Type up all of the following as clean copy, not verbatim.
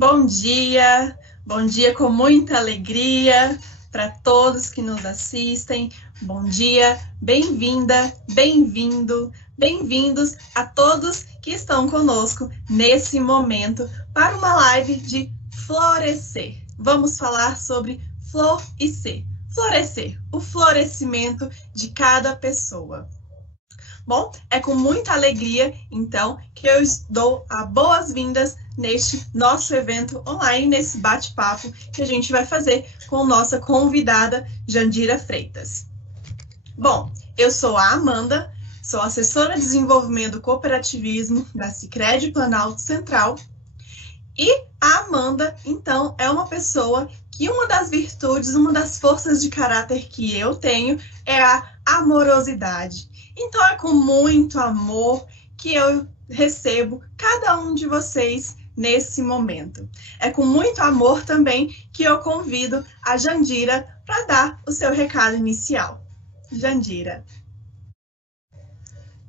Bom dia com muita alegria para todos que nos assistem. Bom dia, bem-vinda, bem-vindo, bem-vindos a todos que estão conosco nesse momento para uma live de Florescer. Vamos falar sobre flor e ser. Florescer, o florescimento de cada pessoa. Bom, é com muita alegria, então, que eu dou as boas-vindas neste nosso evento online, nesse bate-papo que a gente vai fazer com nossa convidada, Jandira Freitas. Bom, eu sou a Amanda, sou assessora de desenvolvimento do cooperativismo da Sicredi Planalto Central, e a Amanda, então, é uma pessoa que uma das virtudes, uma das forças de caráter que eu tenho é a amorosidade. Então, é com muito amor que eu recebo cada um de vocês nesse momento. É com muito amor também que eu convido a Jandira para dar o seu recado inicial. Jandira.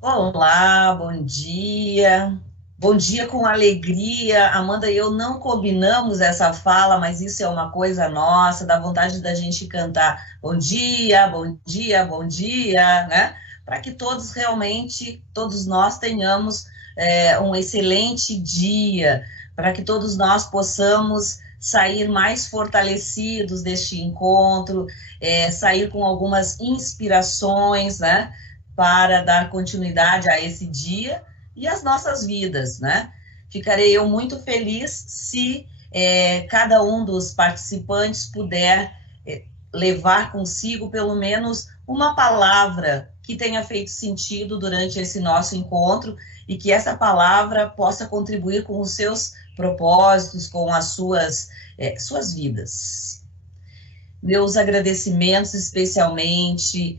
Olá, bom dia. Bom dia com alegria. Amanda e eu não combinamos essa fala, mas isso é uma coisa nossa, dá vontade da gente cantar bom dia, bom dia, bom dia, né? Para que todos realmente, todos nós tenhamos um excelente dia, para que todos nós possamos sair mais fortalecidos deste encontro, sair com algumas inspirações, né, para dar continuidade a esse dia e às nossas vidas, né? Ficarei eu muito feliz se cada um dos participantes puder levar consigo pelo menos uma palavra que tenha feito sentido durante esse nosso encontro e que essa palavra possa contribuir com os seus propósitos, com as suas vidas. Meus agradecimentos especialmente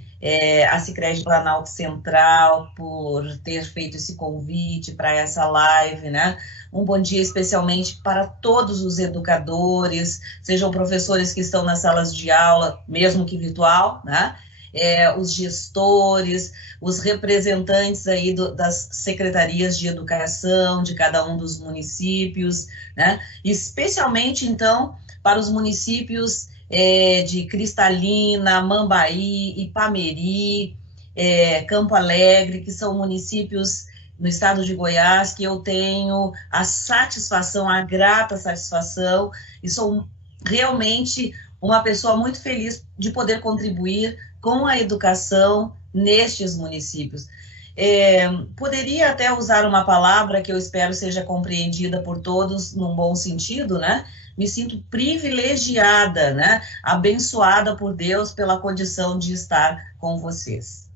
à Sicredi Planalto Central por ter feito esse convite para essa live, né? Um bom dia especialmente para todos os educadores, sejam professores que estão nas salas de aula, mesmo que virtual, né? Os gestores, os representantes aí das secretarias de educação de cada um dos municípios, né? Especialmente, então, para os municípios de Cristalina, Mambaí, Ipameri, Campo Alegre, que são municípios no estado de Goiás, que eu tenho a satisfação, a grata satisfação, e sou realmente uma pessoa muito feliz de poder contribuir com a educação nestes municípios. Poderia até usar uma palavra que eu espero seja compreendida por todos num bom sentido, né? Me sinto privilegiada, né? Abençoada por Deus pela condição de estar com vocês.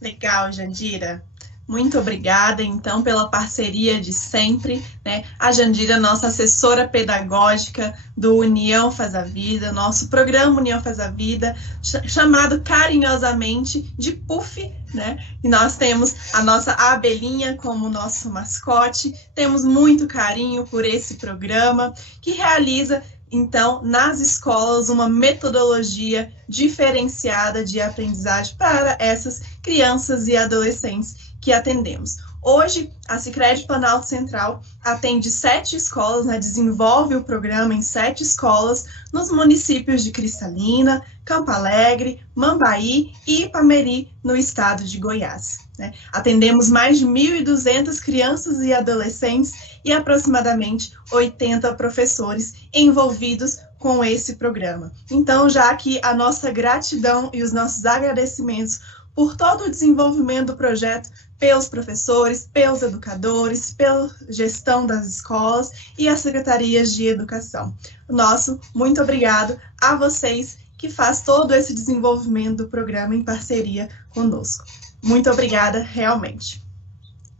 Legal, Jandira. Muito obrigada, então, pela parceria de sempre, né? A Jandira, nossa assessora pedagógica do União Faz a Vida, nosso programa União Faz a Vida, chamado carinhosamente de PUF, né? E nós temos a nossa abelhinha como nosso mascote, temos muito carinho por esse programa, que realiza, então, nas escolas, uma metodologia diferenciada de aprendizagem para essas crianças e adolescentes que atendemos. Hoje, a Sicredi Planalto Central atende 7 escolas, né, desenvolve o programa em 7 escolas nos municípios de Cristalina, Campo Alegre, Mambaí e Ipameri, no estado de Goiás. Né? Atendemos mais de 1.200 crianças e adolescentes e aproximadamente 80 professores envolvidos com esse programa. Então, já aqui a nossa gratidão e os nossos agradecimentos por todo o desenvolvimento do projeto pelos professores, pelos educadores, pela gestão das escolas e as secretarias de educação. Nosso muito obrigado a vocês que faz todo esse desenvolvimento do programa em parceria conosco. Muito obrigada, realmente.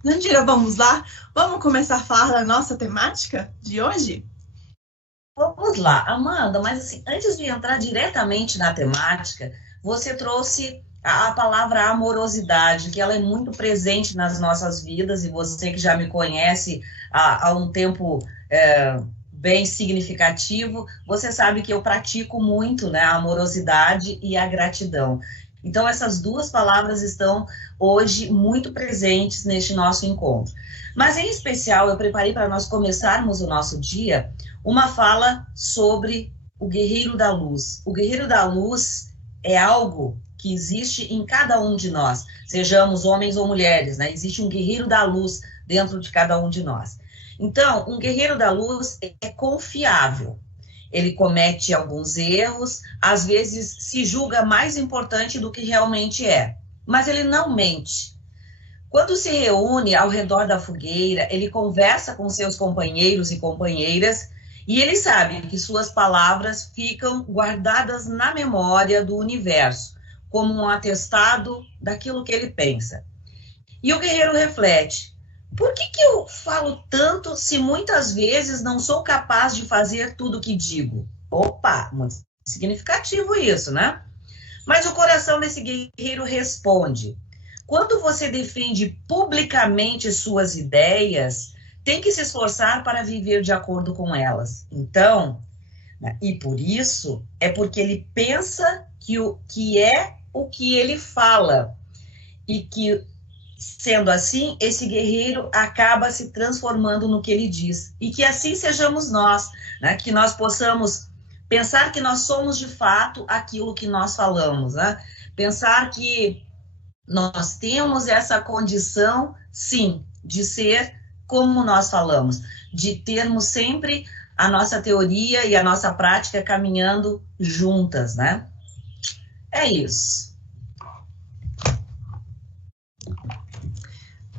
Jandira, vamos lá? Vamos começar a falar da nossa temática de hoje? Vamos lá, Amanda, mas assim, antes de entrar diretamente na temática, você trouxe a palavra amorosidade, que ela é muito presente nas nossas vidas, e você que já me conhece há um tempo bem significativo, você sabe que eu pratico muito, né, a amorosidade e a gratidão. Então, essas duas palavras estão hoje muito presentes neste nosso encontro. Mas, em especial, eu preparei para nós começarmos o nosso dia uma fala sobre o guerreiro da luz. O guerreiro da luz é algo que existe em cada um de nós, sejamos homens ou mulheres, né? Existe um guerreiro da luz dentro de cada um de nós. Então, um guerreiro da luz é confiável. Ele comete alguns erros, às vezes se julga mais importante do que realmente é, mas ele não mente. Quando se reúne ao redor da fogueira, ele conversa com seus companheiros e companheiras e ele sabe que suas palavras ficam guardadas na memória do universo, como um atestado daquilo que ele pensa. E o guerreiro reflete: por que eu falo tanto se muitas vezes não sou capaz de fazer tudo o que digo? Opa, muito significativo isso, né? Mas o coração desse guerreiro responde: quando você defende publicamente suas ideias, tem que se esforçar para viver de acordo com elas. Então, e por isso, é porque ele pensa que o que ele fala. E que, sendo assim, esse guerreiro acaba se transformando no que ele diz. E que assim sejamos nós, né? Que nós possamos pensar que nós somos de fato aquilo que nós falamos, né? Pensar que nós temos essa condição, sim, de ser como nós falamos, de termos sempre a nossa teoria e a nossa prática caminhando juntas, né? É isso.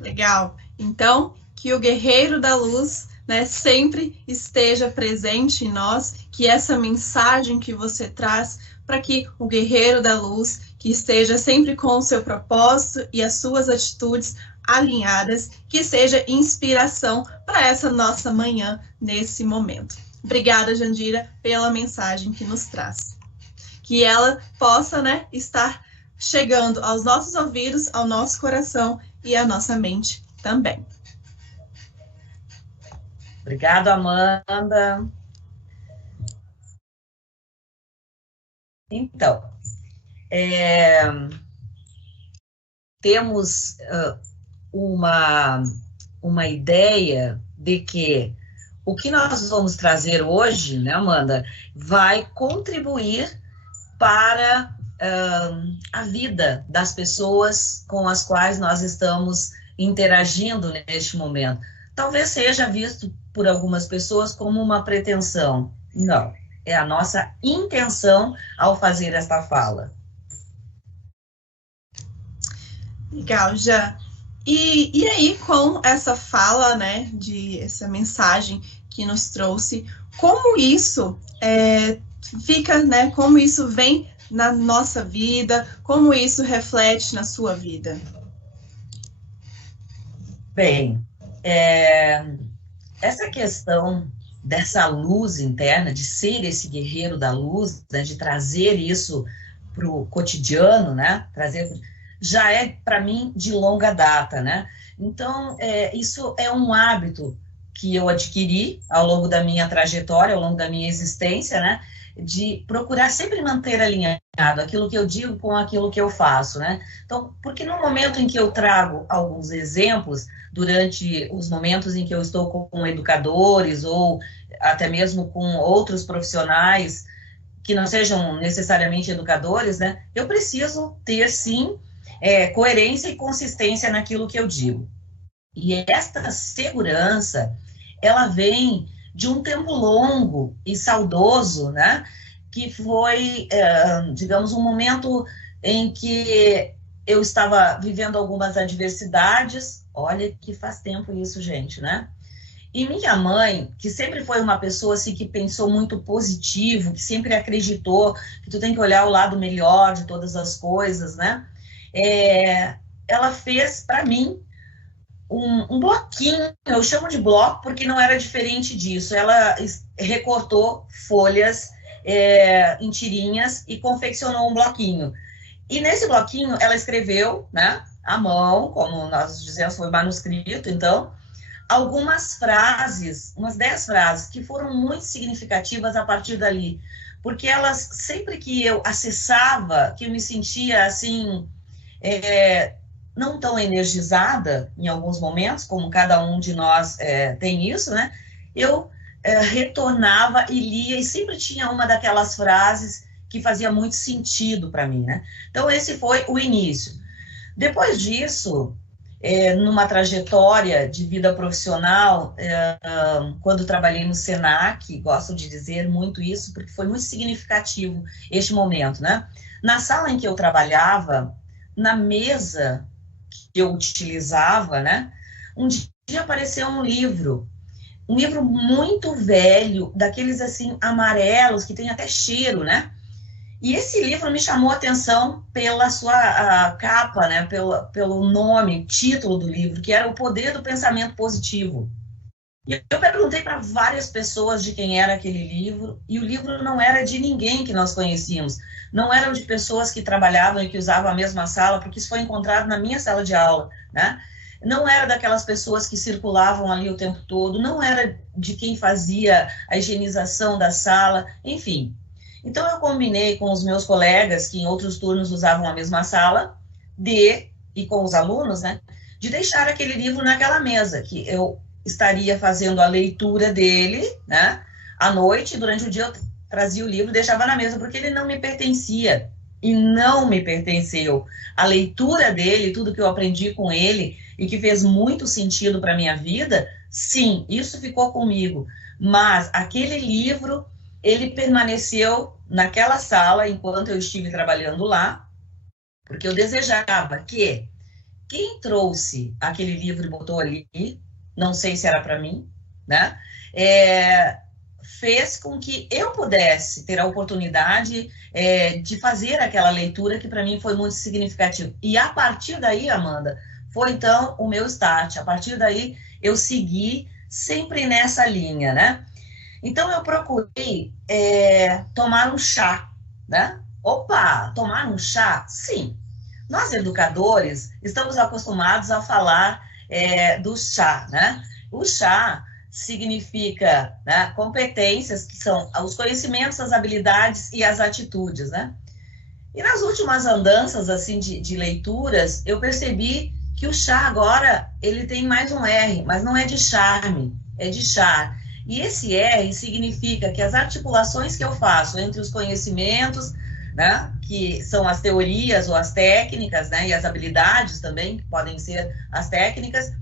Legal. Então, que o guerreiro da luz, né, sempre esteja presente em nós, que essa mensagem que você traz, para que o guerreiro da luz, que esteja sempre com o seu propósito e as suas atitudes alinhadas, que seja inspiração para essa nossa manhã nesse momento. Obrigada, Jandira, pela mensagem que nos traz. Que ela possa, né, estar chegando aos nossos ouvidos, ao nosso coração e à nossa mente também. Obrigado, Amanda. Então, temos uma ideia de que o que nós vamos trazer hoje, né, Amanda, vai contribuir para a vida das pessoas com as quais nós estamos interagindo neste momento. Talvez seja visto por algumas pessoas como uma pretensão. Não, é a nossa intenção ao fazer esta fala. Legal, já. E aí, com essa fala, né, essa mensagem que nos trouxe, como isso fica, né, como isso vem na nossa vida, como isso reflete na sua vida? Bem, essa questão dessa luz interna, de ser esse guerreiro da luz, né, de trazer isso para o cotidiano, né, já é, para mim, de longa data, né? Então, isso é um hábito que eu adquiri ao longo da minha trajetória, ao longo da minha existência, né? De procurar sempre manter alinhado aquilo que eu digo com aquilo que eu faço, né? Então, porque no momento em que eu trago alguns exemplos, durante os momentos em que eu estou com educadores ou até mesmo com outros profissionais que não sejam necessariamente educadores, né? Eu preciso ter, sim, coerência e consistência naquilo que eu digo. E esta segurança, ela vem de um tempo longo e saudoso, né? Que foi, digamos, um momento em que eu estava vivendo algumas adversidades. Olha que faz tempo isso, gente, né? E minha mãe, que sempre foi uma pessoa assim, que pensou muito positivo, que sempre acreditou que tu tem que olhar o lado melhor de todas as coisas, né? Ela fez para mim um bloquinho, eu chamo de bloco porque não era diferente disso. Ela recortou folhas em tirinhas e confeccionou um bloquinho. E nesse bloquinho ela escreveu, né, à mão, como nós dizemos, foi manuscrito, então, algumas frases, umas 10 frases, que foram muito significativas a partir dali. porque elas, sempre que eu acessava, que eu me sentia assim, não tão energizada em alguns momentos, como cada um de nós tem isso, né? Eu retornava e lia, e sempre tinha uma daquelas frases que fazia muito sentido para mim, né? Então, esse foi o início. Depois disso, numa trajetória de vida profissional, quando trabalhei no Senac, gosto de dizer muito isso, porque foi muito significativo este momento, né? Na sala em que eu trabalhava, na mesa que eu utilizava, né? Um dia apareceu um livro muito velho, daqueles assim amarelos, que tem até cheiro, né? E esse livro me chamou a atenção pela sua capa, né? Pelo nome, título do livro, que era O Poder do Pensamento Positivo. E eu perguntei para várias pessoas de quem era aquele livro, e o livro não era de ninguém que nós conhecíamos. Não eram de pessoas que trabalhavam e que usavam a mesma sala, porque isso foi encontrado na minha sala de aula, né? Não era daquelas pessoas que circulavam ali o tempo todo, não era de quem fazia a higienização da sala, enfim. Então, eu combinei com os meus colegas, que em outros turnos usavam a mesma sala, e com os alunos, né, de deixar aquele livro naquela mesa, que eu estaria fazendo a leitura dele, né, à noite, durante o dia eu trazia o livro e deixava na mesa, porque ele não me pertencia, e não me pertenceu. A leitura dele, tudo que eu aprendi com ele, e que fez muito sentido para a minha vida, sim, isso ficou comigo. Mas aquele livro, ele permaneceu naquela sala enquanto eu estive trabalhando lá, porque eu desejava que quem trouxe aquele livro e botou ali, não sei se era para mim, né? Fez com que eu pudesse ter a oportunidade de fazer aquela leitura que para mim foi muito significativa. E a partir daí, Amanda, foi então o meu start. A partir daí eu segui sempre nessa linha, né? Então eu procurei tomar um chá, né? Opa, tomar um chá? Sim. Nós educadores estamos acostumados a falar do chá, né? O chá significa, né, competências, que são os conhecimentos, as habilidades e as atitudes, né? E nas últimas andanças assim de leituras, eu percebi que o chá agora ele tem mais um R, mas não é de charme, é de chá. E esse R significa que as articulações que eu faço entre os conhecimentos, né, que são as teorias ou as técnicas, né, e as habilidades também, que podem ser as técnicas,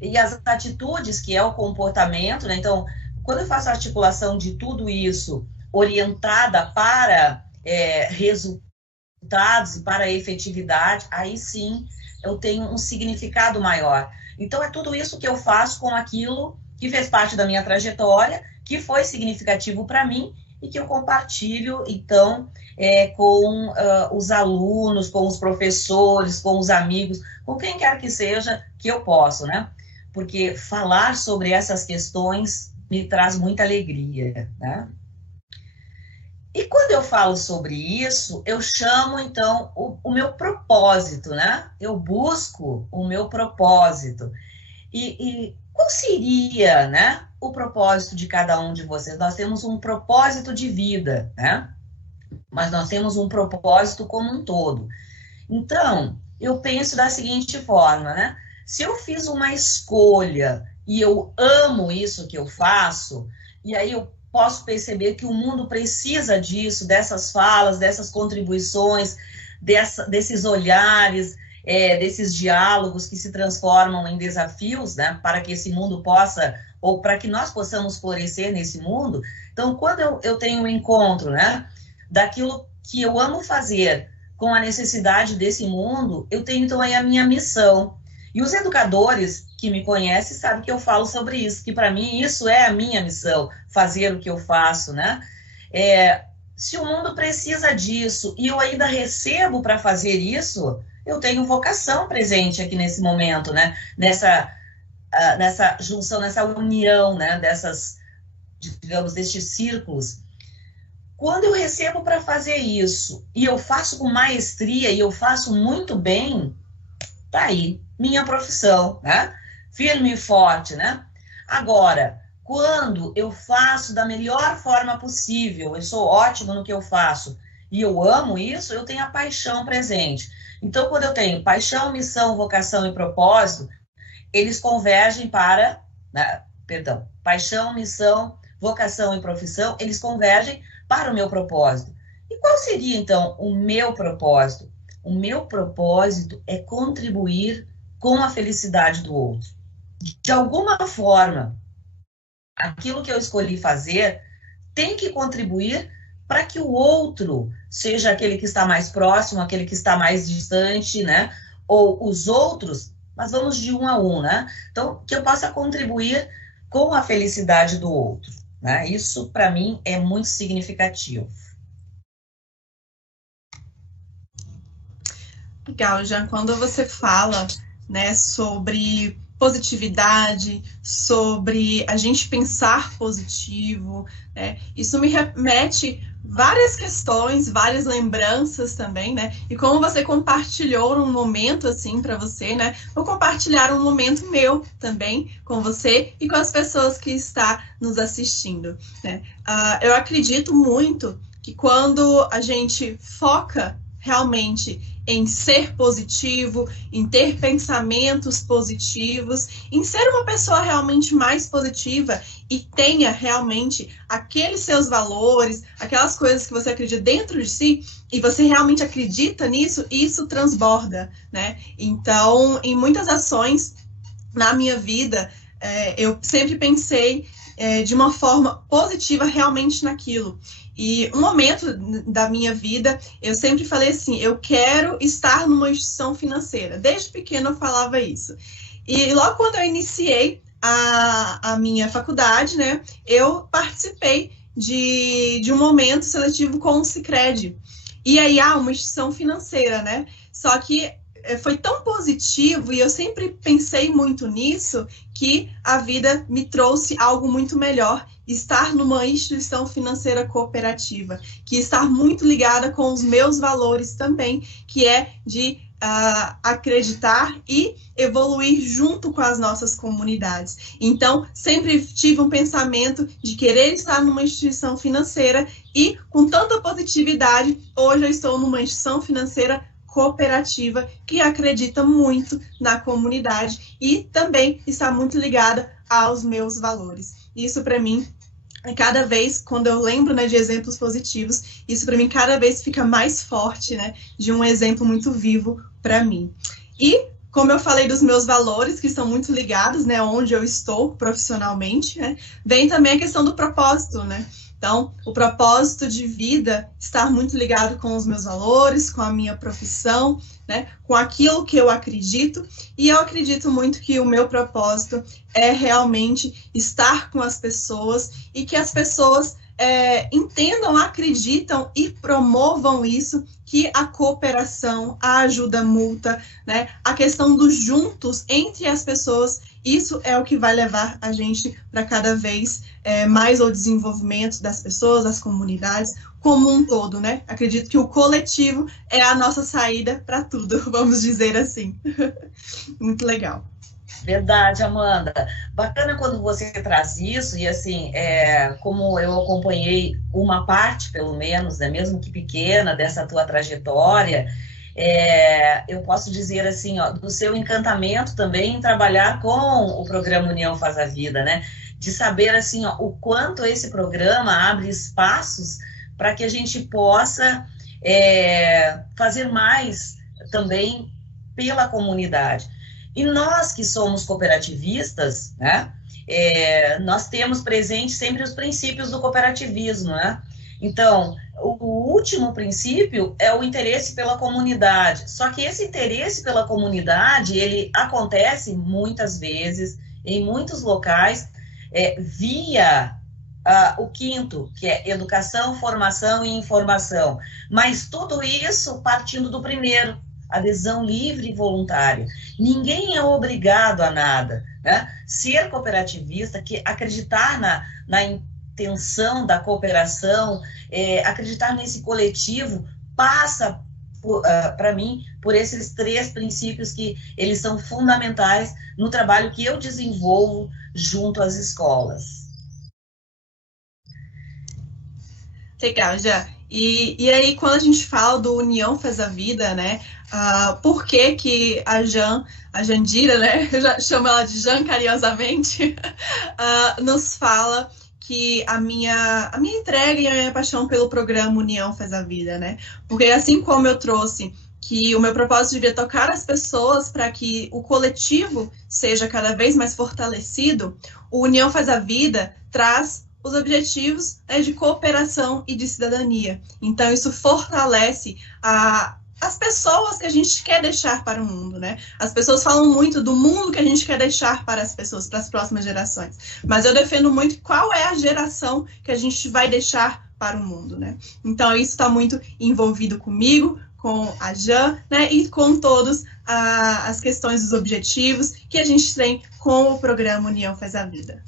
e as atitudes, que é o comportamento, né? Então, quando eu faço a articulação de tudo isso orientada para resultados e para efetividade, aí sim eu tenho um significado maior. Então, é tudo isso que eu faço com aquilo que fez parte da minha trajetória, que foi significativo para mim e que eu compartilho, então, com os alunos, com os professores, com os amigos, com quem quer que seja que eu possa, né? Porque falar sobre essas questões me traz muita alegria, né? E quando eu falo sobre isso, eu chamo, então, o meu propósito, né? Eu busco o meu propósito. E qual seria, né, o propósito de cada um de vocês? Nós temos um propósito de vida, né? Mas nós temos um propósito como um todo. Então, eu penso da seguinte forma, né? Se eu fiz uma escolha e eu amo isso que eu faço, e aí eu posso perceber que o mundo precisa disso, dessas falas, dessas contribuições, desses olhares, desses diálogos que se transformam em desafios, né, para que esse mundo possa, ou para que nós possamos florescer nesse mundo. Então, quando eu tenho um encontro, né, daquilo que eu amo fazer com a necessidade desse mundo, eu tenho então aí a minha missão. E os educadores que me conhecem sabem que eu falo sobre isso, que para mim isso é a minha missão, fazer o que eu faço, né? Se o mundo precisa disso e eu ainda recebo para fazer isso, eu tenho vocação presente aqui nesse momento, né? Nessa junção, nessa união, né? Digamos, destes círculos. Quando eu recebo para fazer isso e eu faço com maestria e eu faço muito bem, tá aí, minha profissão, né? Firme e forte, né? Agora, quando eu faço da melhor forma possível, eu sou ótimo no que eu faço e eu amo isso, eu tenho a paixão presente. Então, quando eu tenho paixão, missão, vocação e propósito, eles convergem para, né, perdão, paixão, missão, vocação e profissão, eles convergem para o meu propósito. E qual seria, então, o meu propósito? O meu propósito é contribuir com a felicidade do outro. De alguma forma, aquilo que eu escolhi fazer tem que contribuir para que o outro, seja aquele que está mais próximo, aquele que está mais distante, né? Ou os outros, mas vamos de um a um, né? Então, que eu possa contribuir com a felicidade do outro, né? Isso, para mim, é muito significativo. Legal, Jean, quando você fala, né, sobre positividade, sobre a gente pensar positivo, né, isso me remete várias questões, várias lembranças também, né? E como você compartilhou um momento assim para você, né? Vou compartilhar um momento meu também com você e com as pessoas que estão nos assistindo, né? Eu acredito muito que quando a gente foca realmente em ser positivo, em ter pensamentos positivos, em ser uma pessoa realmente mais positiva e tenha realmente aqueles seus valores, aquelas coisas que você acredita dentro de si, e você realmente acredita nisso, isso transborda, né? Então, em muitas ações na minha vida, eu sempre pensei de uma forma positiva realmente naquilo. E um momento da minha vida, eu sempre falei assim, eu quero estar numa instituição financeira. Desde pequena eu falava isso. E logo quando eu iniciei a minha faculdade, né, eu participei de um momento seletivo com o Sicredi. E aí, uma instituição financeira, né? Só que foi tão positivo e eu sempre pensei muito nisso que a vida me trouxe algo muito melhor, estar numa instituição financeira cooperativa, que está muito ligada com os meus valores também, que é de acreditar e evoluir junto com as nossas comunidades. Então, sempre tive um pensamento de querer estar numa instituição financeira e, com tanta positividade, hoje eu estou numa instituição financeira cooperativa que acredita muito na comunidade e também está muito ligada aos meus valores. Isso para mim, cada vez, quando eu lembro, né, de exemplos positivos, isso para mim cada vez fica mais forte, né, de um exemplo muito vivo para mim. E como eu falei dos meus valores, que estão muito ligados, né, onde eu estou profissionalmente, né, vem também a questão do propósito, né? Então, o propósito de vida está muito ligado com os meus valores, com a minha profissão, né, com aquilo que eu acredito, e eu acredito muito que o meu propósito é realmente estar com as pessoas e que as pessoas entendam, acreditam e promovam isso, que a cooperação, a ajuda mútua, né, a questão dos juntos entre as pessoas, isso é o que vai levar a gente para cada vez mais o desenvolvimento das pessoas, das comunidades, como um todo, né? Acredito que o coletivo é a nossa saída para tudo, vamos dizer assim. Muito legal. Verdade, Amanda. Bacana quando você traz isso, e assim, como eu acompanhei uma parte, pelo menos, né, mesmo que pequena, dessa tua trajetória, eu posso dizer assim, ó, do seu encantamento também em trabalhar com o programa União Faz a Vida, né? De saber assim, ó, o quanto esse programa abre espaços para que a gente possa fazer mais também pela comunidade. E nós que somos cooperativistas, né, nós temos presente sempre os princípios do cooperativismo, né? Então, o último princípio é o interesse pela comunidade. Só que esse interesse pela comunidade, ele acontece muitas vezes, em muitos locais, via o quinto, que é educação, formação e informação. Mas tudo isso partindo do primeiro, adesão livre e voluntária. Ninguém é obrigado a nada, né? Ser cooperativista, acreditar na intenção da cooperação, acreditar nesse coletivo, passa, para mim, por esses 3 princípios que eles são fundamentais no trabalho que eu desenvolvo junto às escolas. Legal, já. E aí, quando a gente fala do União Faz a Vida, né? Por que que a Jandira, né? Eu já chamo ela de Jan carinhosamente, nos fala que a minha entrega e a minha paixão pelo programa União Faz a Vida, né? Porque assim como eu trouxe que o meu propósito devia tocar as pessoas para que o coletivo seja cada vez mais fortalecido, o União Faz a Vida traz os objetivos, né, de cooperação e de cidadania. Então, isso fortalece as pessoas que a gente quer deixar para o mundo, né? As pessoas falam muito do mundo que a gente quer deixar para as pessoas, para as próximas gerações. Mas eu defendo muito qual é a geração que a gente vai deixar para o mundo, né? Então, isso está muito envolvido comigo, com a Jan, né? E com todas as questões dos objetivos que a gente tem com o programa União Faz a Vida.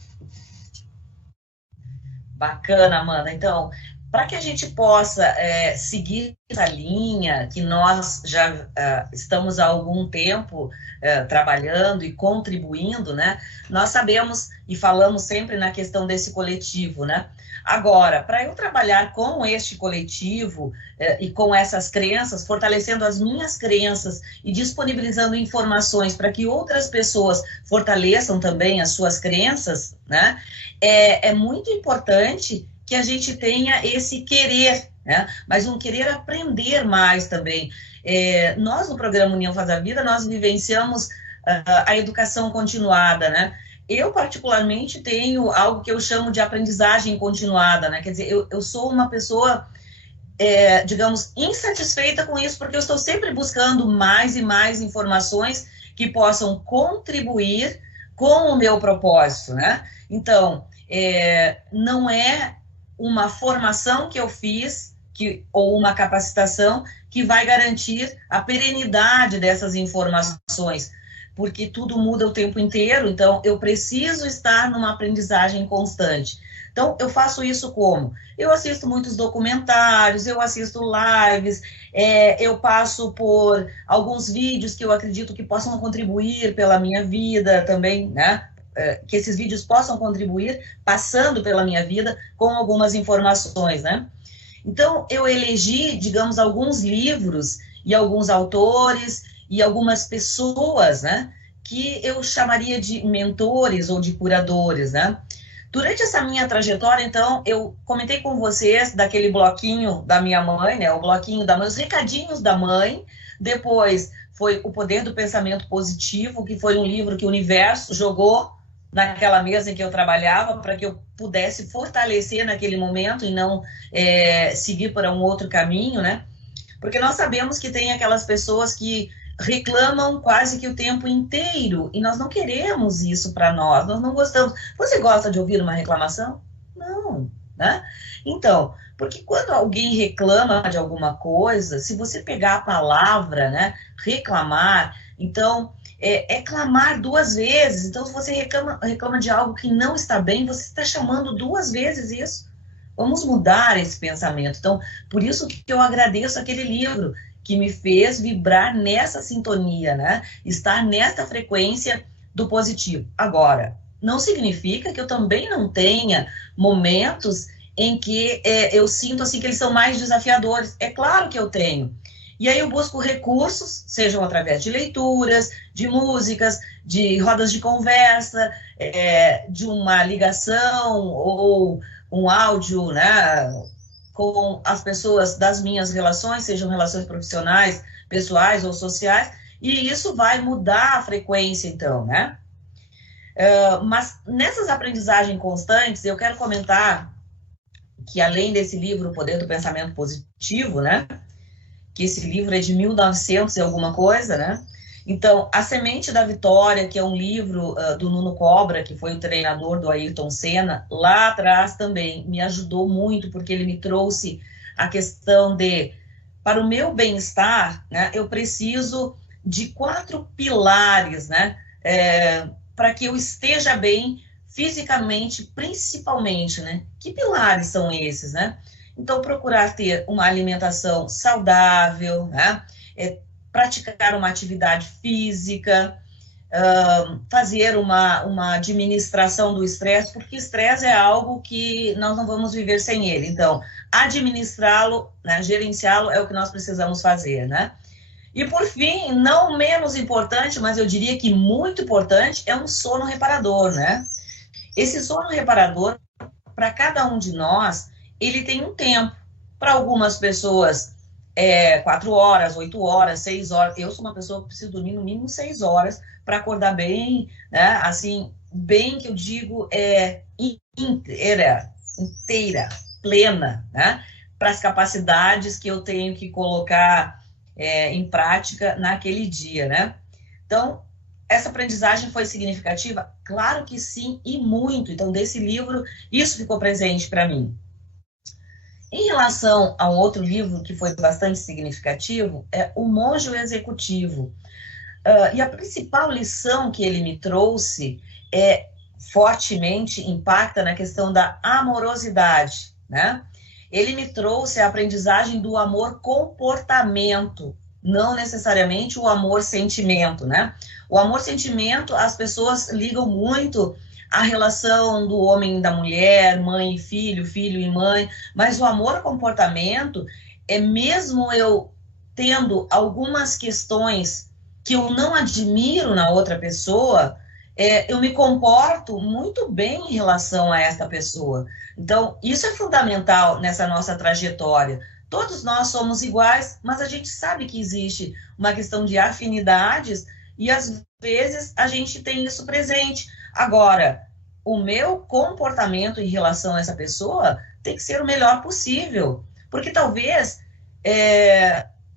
Bacana, Amanda. Então, para que a gente possa seguir essa linha que nós já estamos há algum tempo trabalhando e contribuindo, né? Nós sabemos e falamos sempre na questão desse coletivo, né? Agora, para eu trabalhar com este coletivo e com essas crenças, fortalecendo as minhas crenças e disponibilizando informações para que outras pessoas fortaleçam também as suas crenças, né? É muito importante que a gente tenha esse querer, né? Mas um querer aprender mais também. Nós, no programa União Faz a Vida, nós vivenciamos a educação continuada, né? Eu, particularmente, tenho algo que eu chamo de aprendizagem continuada, né? Quer dizer, eu sou uma pessoa, digamos, insatisfeita com isso, porque eu estou sempre buscando mais e mais informações que possam contribuir com o meu propósito, né? Então, não é uma formação que eu fiz ou uma capacitação que vai garantir a perenidade dessas informações, porque tudo muda o tempo inteiro, então eu preciso estar numa aprendizagem constante. Então, eu faço isso como? Eu assisto muitos documentários, eu assisto lives, eu passo por alguns vídeos que eu acredito que possam contribuir pela minha vida também, né? Que esses vídeos possam contribuir, passando pela minha vida, com algumas informações, né? Então, eu elegi, digamos, alguns livros e alguns autores e algumas pessoas, né, que eu chamaria de mentores ou de curadores, né? Durante essa minha trajetória, então, eu comentei com vocês daquele bloquinho da minha mãe, né, o bloquinho da mãe, os recadinhos da mãe. Depois foi O Poder do Pensamento Positivo, que foi um livro que o universo jogou naquela mesa em que eu trabalhava para que eu pudesse fortalecer naquele momento e não seguir para um outro caminho, né? Porque nós sabemos que tem aquelas pessoas que reclamam quase que o tempo inteiro e nós não queremos isso para nós não gostamos. Você gosta de ouvir uma reclamação? Não, né? Então, porque quando alguém reclama de alguma coisa, se você pegar a palavra, né, reclamar, então clamar duas vezes. Então, se você reclama de algo que não está bem, você está chamando duas vezes isso. Vamos mudar esse pensamento. Então, por isso que eu agradeço aquele livro que me fez vibrar nessa sintonia, né? Estar nessa frequência do positivo. Agora, não significa que eu também não tenha momentos em que eu sinto assim que eles são mais desafiadores. É claro que eu tenho. E aí eu busco recursos, sejam através de leituras, de músicas, de rodas de conversa, de uma ligação ou um áudio, né, com as pessoas das minhas relações, sejam relações profissionais, pessoais ou sociais, e isso vai mudar a frequência, então, né? Mas nessas aprendizagens constantes, eu quero comentar que, além desse livro, O Poder do Pensamento Positivo, né, que esse livro é de 1900 e alguma coisa, né? Então, A Semente da Vitória, que é um livro do Nuno Cobra, que foi o treinador do Ayrton Senna, lá atrás também me ajudou muito, porque ele me trouxe a questão de, para o meu bem-estar, né, eu preciso de 4 pilares, né, para que eu esteja bem fisicamente, principalmente, né? Que pilares são esses, né? Então, procurar ter uma alimentação saudável, né? Praticar uma atividade física, fazer uma administração do estresse, porque estresse é algo que nós não vamos viver sem ele. Então, administrá-lo, né, gerenciá-lo é o que nós precisamos fazer, né? E, por fim, não menos importante, mas eu diria que muito importante, é um sono reparador, né? Esse sono reparador, para cada um de nós, ele tem um tempo. Para algumas pessoas, 4 horas, 8 horas, 6 horas. Eu sou uma pessoa que preciso dormir no mínimo 6 horas para acordar bem, né? Assim, bem que eu digo, inteira, plena, né? Para as capacidades que eu tenho que colocar em prática naquele dia, né? Então, essa aprendizagem foi significativa? Claro que sim, e muito. Então, desse livro, isso ficou presente para mim. Em relação a um outro livro que foi bastante significativo, é O Monge Executivo. E a principal lição que ele me trouxe fortemente impacta na questão da amorosidade, né? Ele me trouxe a aprendizagem do amor-comportamento, não necessariamente o amor-sentimento, né? O amor-sentimento, as pessoas ligam muito à relação do homem e da mulher, mãe e filho, filho e mãe, mas o amor-comportamento é mesmo eu tendo algumas questões que eu não admiro na outra pessoa, eu me comporto muito bem em relação a esta pessoa. Então, isso é fundamental nessa nossa trajetória. Todos nós somos iguais, mas a gente sabe que existe uma questão de afinidades e, às vezes, a gente tem isso presente. Agora, o meu comportamento em relação a essa pessoa tem que ser o melhor possível, porque talvez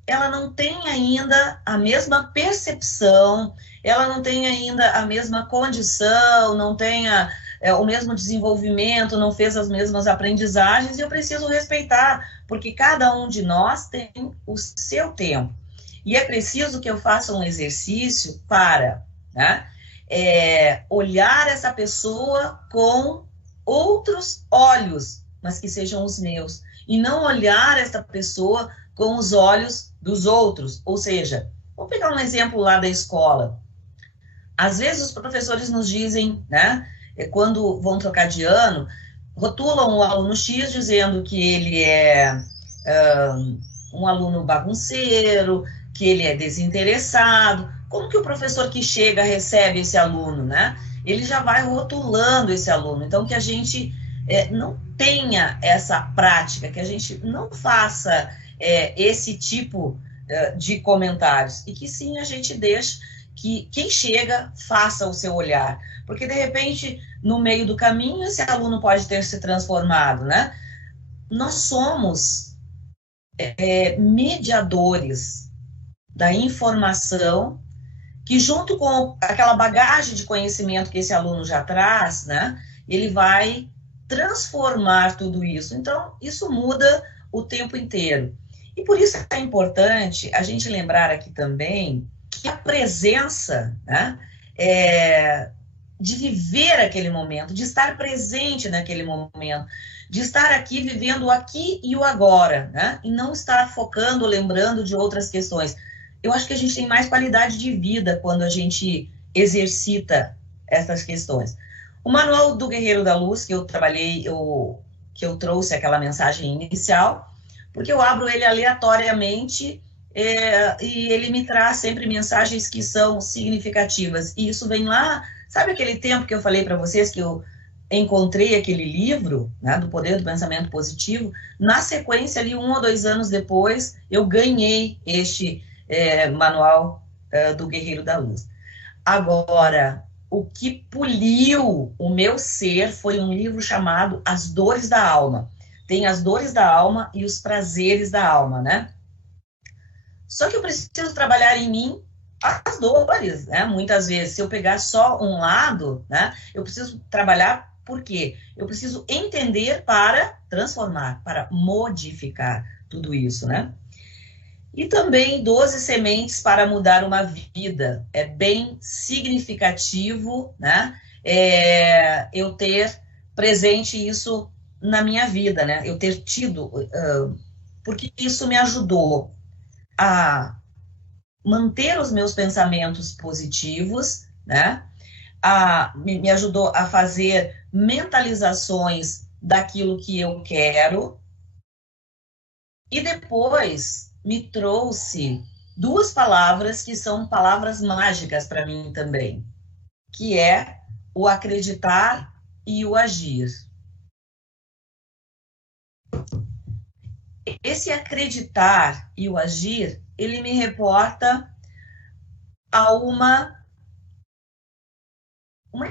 ela não tenha ainda a mesma percepção, ela não tenha ainda a mesma condição, não tenha o mesmo desenvolvimento, não fez as mesmas aprendizagens, e eu preciso respeitar, porque cada um de nós tem o seu tempo. E é preciso que eu faça um exercício para, né, olhar essa pessoa com outros olhos, mas que sejam os meus, e não olhar essa pessoa com os olhos dos outros. Ou seja, vou pegar um exemplo lá da escola. Às vezes os professores nos dizem, né, quando vão trocar de ano, rotulam o aluno X dizendo que ele é um aluno bagunceiro, que ele é desinteressado. Como que o professor que chega recebe esse aluno, né? Ele já vai rotulando esse aluno. Então, que a gente não tenha essa prática, que a gente não faça esse tipo de comentários, e que sim a gente deixe que quem chega faça o seu olhar, porque de repente no meio do caminho esse aluno pode ter se transformado, né? Nós somos mediadores da informação que, junto com aquela bagagem de conhecimento que esse aluno já traz, né, ele vai transformar tudo isso. Então, isso muda o tempo inteiro. E por isso é importante a gente lembrar aqui também que a presença, né, de viver aquele momento, de estar presente naquele momento, de estar aqui vivendo o aqui e o agora, né, e não estar focando, lembrando de outras questões. Eu acho que a gente tem mais qualidade de vida quando a gente exercita essas questões. O Manual do Guerreiro da Luz, que eu trabalhei, que eu trouxe aquela mensagem inicial, porque eu abro ele aleatoriamente e ele me traz sempre mensagens que são significativas. E isso vem lá, sabe aquele tempo que eu falei para vocês que eu encontrei aquele livro, né, do Poder do Pensamento Positivo? Na sequência, ali 1 ou 2 anos depois, eu ganhei este Manual do Guerreiro da Luz. Agora, o que poliu o meu ser foi um livro chamado As Dores da Alma. Tem as dores da alma e os prazeres da alma, né? Só que eu preciso trabalhar em mim as dores, né? Muitas vezes, se eu pegar só um lado, né, eu preciso trabalhar, por quê? Eu preciso entender para transformar, para modificar tudo isso, né? E também 12 sementes para mudar uma vida. É bem significativo, né? Eu ter presente isso na minha vida, né? Eu ter tido, porque isso me ajudou a manter os meus pensamentos positivos, né? Me ajudou a fazer mentalizações daquilo que eu quero. E depois me trouxe duas palavras que são palavras mágicas para mim também, que é o acreditar e o agir. Esse acreditar e o agir, ele me reporta a uma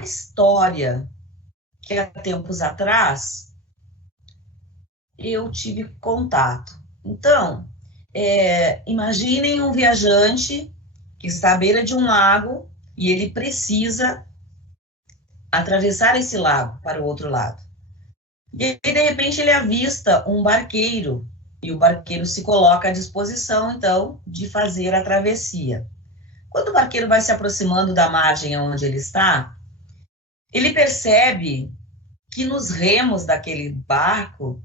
história que há tempos atrás eu tive contato. Então, imaginem um viajante que está à beira de um lago e ele precisa atravessar esse lago para o outro lado. E aí, de repente, ele avista um barqueiro e o barqueiro se coloca à disposição, então, de fazer a travessia. Quando o barqueiro vai se aproximando da margem onde ele está, ele percebe que nos remos daquele barco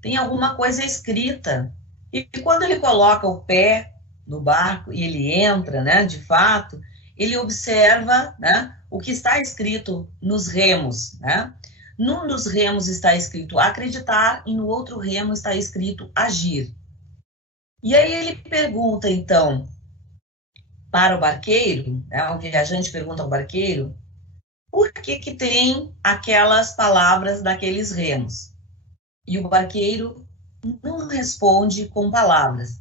tem alguma coisa escrita. E quando ele coloca o pé no barco e ele entra, né, de fato, ele observa, né, o que está escrito nos remos, né? Num dos remos está escrito acreditar e no outro remo está escrito agir. E aí ele pergunta, então, para o barqueiro, né, o viajante pergunta ao barqueiro, por que que tem aquelas palavras daqueles remos? E o barqueiro não responde com palavras.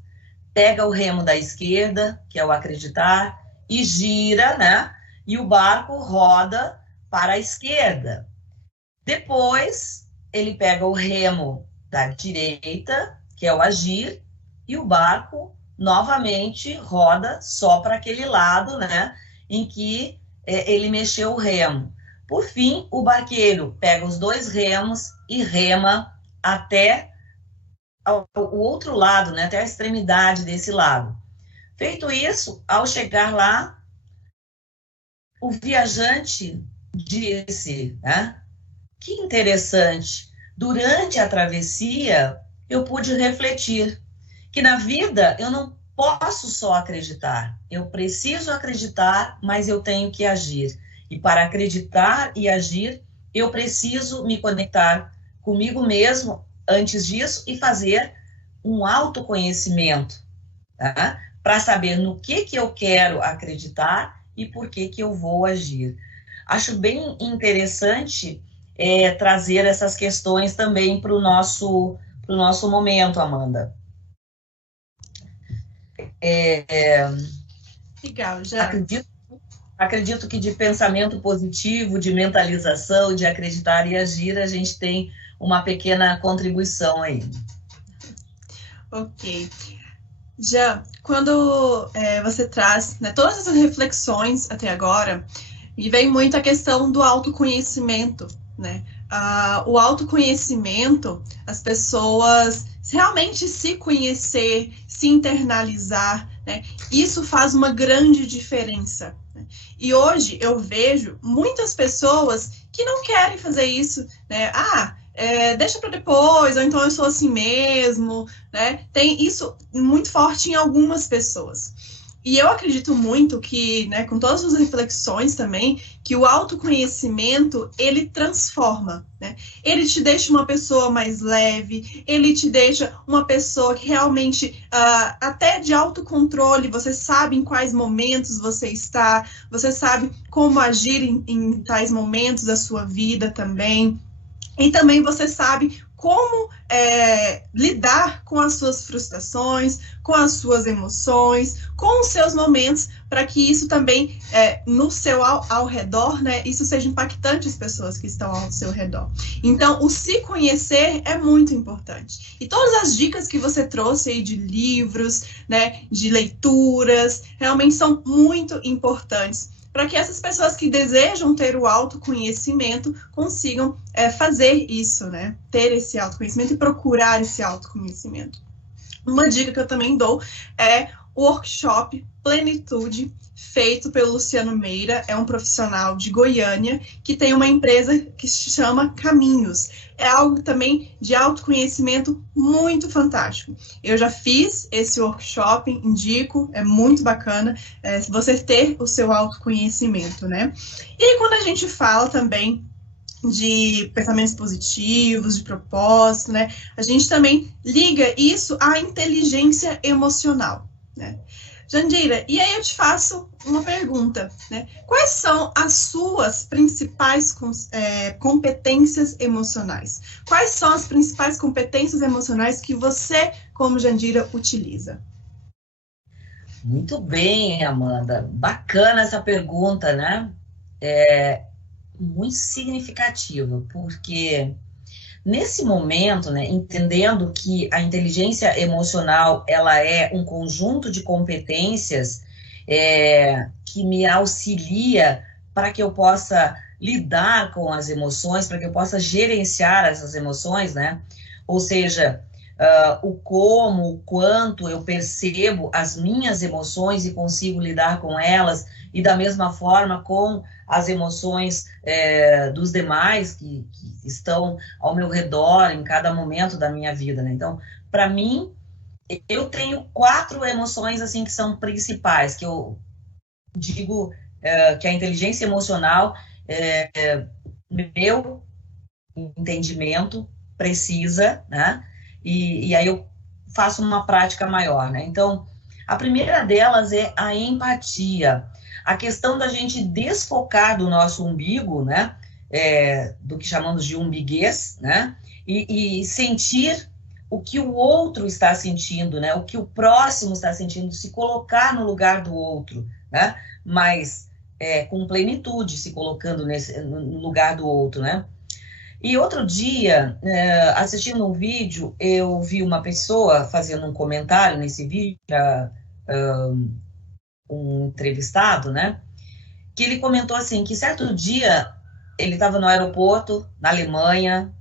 Pega o remo da esquerda, que é o acreditar, e gira, né? E o barco roda para a esquerda. Depois, ele pega o remo da direita, que é o agir, e o barco novamente roda só para aquele lado, né? Em que ele mexeu o remo. Por fim, o barqueiro pega os dois remos e rema até o outro lado, né, até a extremidade desse lago. Feito isso, ao chegar lá, o viajante disse, né, que interessante, durante a travessia eu pude refletir que na vida eu não posso só acreditar, eu preciso acreditar, mas eu tenho que agir. E para acreditar e agir, eu preciso me conectar comigo mesmo antes disso e fazer um autoconhecimento, tá? Para saber no que eu quero acreditar e por que eu vou agir. Acho bem interessante trazer essas questões também para o nosso momento, Amanda. Legal, já. Acredito que de pensamento positivo, de mentalização, de acreditar e agir, a gente tem uma pequena contribuição aí. Ok. Já, quando você traz, né, todas essas reflexões até agora, me vem muito a questão do autoconhecimento, né? O autoconhecimento, as pessoas realmente se conhecer, se internalizar, né? Isso faz uma grande diferença. Né? E hoje eu vejo muitas pessoas que não querem fazer isso, né? Deixa para depois, ou então eu sou assim mesmo, né? Tem isso muito forte em algumas pessoas. E eu acredito muito que, né, com todas as reflexões também, que o autoconhecimento, ele transforma, né? Ele te deixa uma pessoa mais leve, ele te deixa uma pessoa que realmente, até de autocontrole, você sabe em quais momentos você está, você sabe como agir em tais momentos da sua vida também. E também você sabe como lidar com as suas frustrações, com as suas emoções, com os seus momentos, para que isso também, no seu ao redor, né, isso seja impactante às pessoas que estão ao seu redor. Então, o se conhecer é muito importante. E todas as dicas que você trouxe aí de livros, né, de leituras, realmente são muito importantes, para que essas pessoas que desejam ter o autoconhecimento consigam fazer isso, né? Ter esse autoconhecimento e procurar esse autoconhecimento. Uma dica que eu também dou é o workshop Plenitude, feito pelo Luciano Meira, é um profissional de Goiânia, que tem uma empresa que se chama Caminhos. É algo também de autoconhecimento muito fantástico. Eu já fiz esse workshop, indico, é muito bacana você ter o seu autoconhecimento, né? E quando a gente fala também de pensamentos positivos, de propósito, né? A gente também liga isso à inteligência emocional, né? Jandira, e aí eu te faço uma pergunta, né? Quais são as suas principais competências emocionais? Quais são as principais competências emocionais que você, como Jandira, utiliza? Muito bem, Amanda. Bacana essa pergunta, né? Muito significativa, porque nesse momento, né, entendendo que a inteligência emocional ela é um conjunto de competências que me auxilia para que eu possa lidar com as emoções, para que eu possa gerenciar essas emoções, né? Ou seja, o como, o quanto eu percebo as minhas emoções e consigo lidar com elas, e da mesma forma com as emoções dos demais que estão ao meu redor em cada momento da minha vida, né? Então, para mim, eu tenho 4 emoções assim que são principais, que eu digo que a inteligência emocional, meu entendimento precisa, né? E aí eu faço uma prática maior, né? Então, a primeira delas é a empatia. A questão da gente desfocar do nosso umbigo, né? Do que chamamos de umbiguez, né? E sentir o que o outro está sentindo, né? O que o próximo está sentindo, se colocar no lugar do outro, né? Mas com plenitude, se colocando no lugar do outro, né? E outro dia, assistindo um vídeo, eu vi uma pessoa fazendo um comentário nesse vídeo, um entrevistado, né? Que ele comentou assim, que certo dia ele estava no aeroporto, na Alemanha,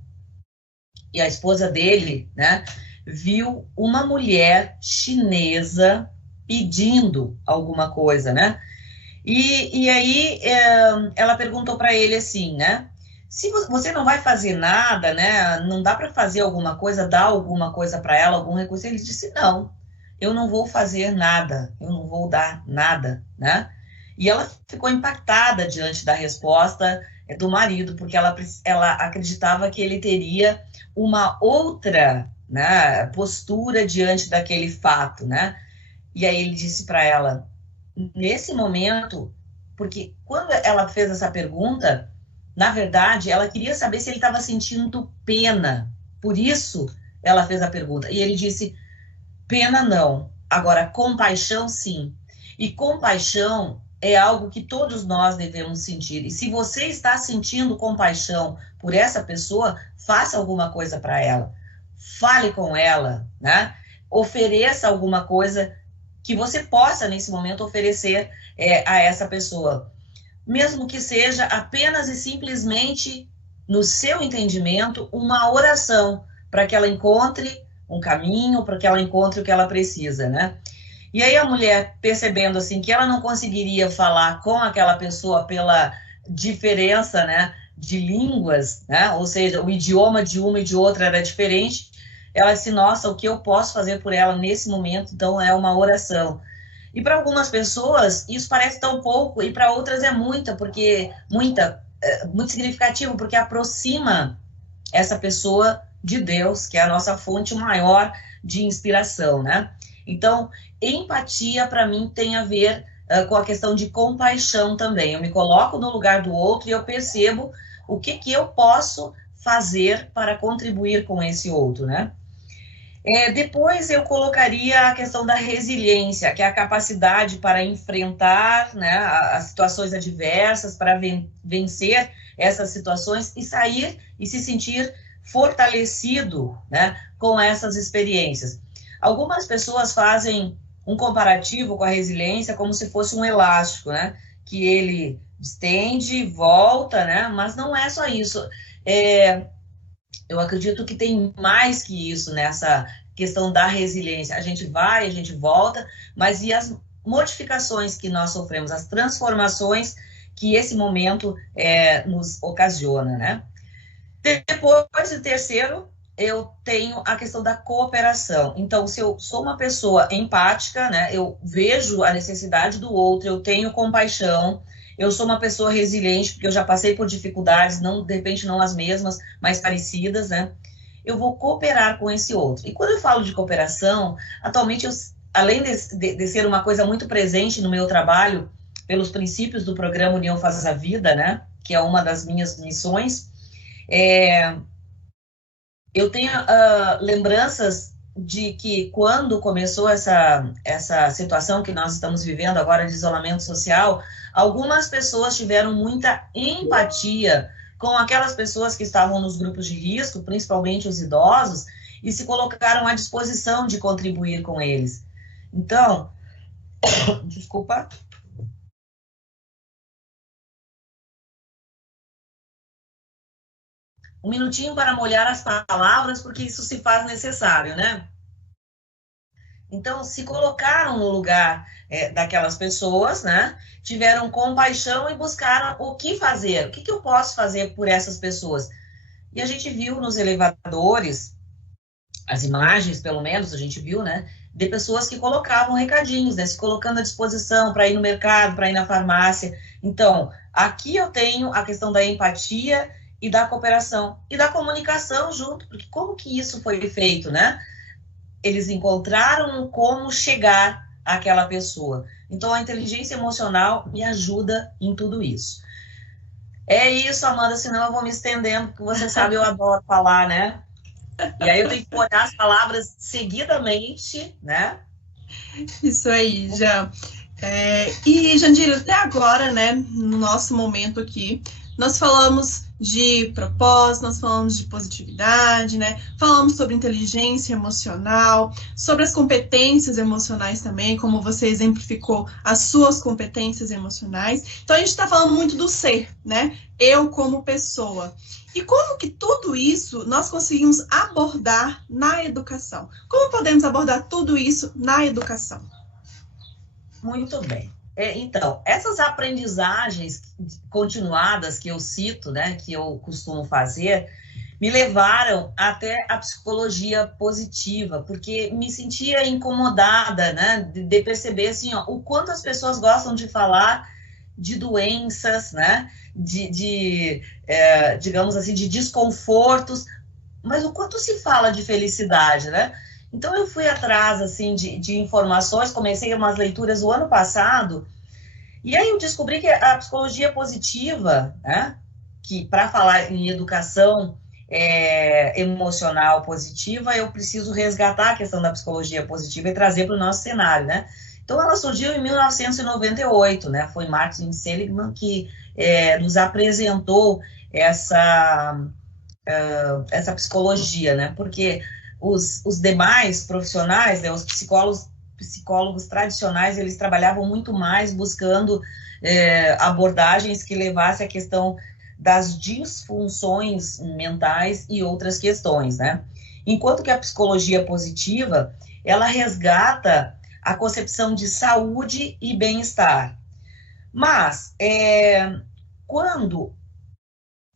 e a esposa dele, né, viu uma mulher chinesa pedindo alguma coisa, né? E aí ela perguntou para ele assim, né? Se você não vai fazer nada, né? Não dá para fazer alguma coisa, dar alguma coisa para ela, algum recurso? Ele disse, não, eu não vou fazer nada, eu não vou dar nada, né? E ela ficou impactada diante da resposta do marido, porque ela acreditava que ele teria uma outra, né, postura diante daquele fato, né? E aí ele disse para ela, nesse momento, porque quando ela fez essa pergunta, na verdade, ela queria saber se ele estava sentindo pena. Por isso, ela fez a pergunta. E ele disse, pena não. Agora, compaixão, sim. E compaixão é algo que todos nós devemos sentir. E se você está sentindo compaixão por essa pessoa, faça alguma coisa para ela. Fale com ela, né? Ofereça alguma coisa que você possa, nesse momento, oferecer a essa pessoa. Mesmo que seja apenas e simplesmente, no seu entendimento, uma oração, para que ela encontre um caminho, para que ela encontre o que ela precisa, né? E aí a mulher, percebendo assim que ela não conseguiria falar com aquela pessoa pela diferença, né, de línguas, né? Ou seja, o idioma de uma e de outra era diferente, ela disse, nossa, o que eu posso fazer por ela nesse momento, então é uma oração. E para algumas pessoas isso parece tão pouco, e para outras é muita, porque muito significativo, porque aproxima essa pessoa de Deus, que é a nossa fonte maior de inspiração, né? Então, empatia para mim tem a ver com a questão de compaixão também. Eu me coloco no lugar do outro e eu percebo o que eu posso fazer para contribuir com esse outro, né? Depois eu colocaria a questão da resiliência, que é a capacidade para enfrentar, né, as situações adversas, para vencer essas situações e sair e se sentir fortalecido, né, com essas experiências. Algumas pessoas fazem um comparativo com a resiliência como se fosse um elástico, né, que ele estende, volta, né, mas não é só isso. Eu acredito que tem mais que isso questão da resiliência. A gente vai, a gente volta, mas e as modificações que nós sofremos, as transformações que esse momento nos ocasiona, né? Depois, em terceiro, eu tenho a questão da cooperação. Então, se eu sou uma pessoa empática, né, eu vejo a necessidade do outro, eu tenho compaixão, eu sou uma pessoa resiliente, porque eu já passei por dificuldades, não, de repente não as mesmas, mas parecidas, né? Eu vou cooperar com esse outro. E quando eu falo de cooperação, atualmente, além de ser uma coisa muito presente no meu trabalho, pelos princípios do programa União Faz a Vida, né, que é uma das minhas missões, eu tenho lembranças de que quando começou essa situação que nós estamos vivendo agora de isolamento social, algumas pessoas tiveram muita empatia com aquelas pessoas que estavam nos grupos de risco, principalmente os idosos, e se colocaram à disposição de contribuir com eles. Então, desculpa. Um minutinho para molhar as palavras, porque isso se faz necessário, né? Então, se colocaram no lugar daquelas pessoas, né? Tiveram compaixão e buscaram o que fazer. O que eu posso fazer por essas pessoas? E a gente viu nos elevadores, as imagens, pelo menos, a gente viu, né? De pessoas que colocavam recadinhos, né? Se colocando à disposição para ir no mercado, para ir na farmácia. Então, aqui eu tenho a questão da empatia e da cooperação e da comunicação junto, porque como que isso foi feito, né? Eles encontraram como chegar àquela pessoa. Então, a inteligência emocional me ajuda em tudo isso. É isso, Amanda, senão eu vou me estendendo, porque você sabe, eu adoro falar, né? E aí eu tenho que olhar as palavras seguidamente, né? Isso aí, já. E, Jandira, até agora, né, no nosso momento aqui, nós falamos de propósito, nós falamos de positividade, né? Falamos sobre inteligência emocional, sobre as competências emocionais também, como você exemplificou as suas competências emocionais. Então, a gente está falando muito do ser, né? Eu como pessoa. E como que tudo isso nós conseguimos abordar na educação? Como podemos abordar tudo isso na educação? Muito bem. Então, essas aprendizagens continuadas que eu cito, né, que eu costumo fazer, me levaram até a psicologia positiva, porque me sentia incomodada, né, de perceber assim, ó, o quanto as pessoas gostam de falar de doenças, né, digamos assim, de desconfortos, mas o quanto se fala de felicidade, né? Então, eu fui atrás, assim, de informações, comecei umas leituras o ano passado, e aí eu descobri que a psicologia positiva, né, que para falar em educação emocional positiva, eu preciso resgatar a questão da psicologia positiva e trazer para o nosso cenário, né? Então, ela surgiu em 1998, né? Foi Martin Seligman que nos apresentou essa psicologia, né? Porque os demais profissionais, né, os psicólogos tradicionais, eles trabalhavam muito mais buscando abordagens que levassem a questão das disfunções mentais e outras questões, né? Enquanto que a psicologia positiva, ela resgata a concepção de saúde e bem-estar. Mas, quando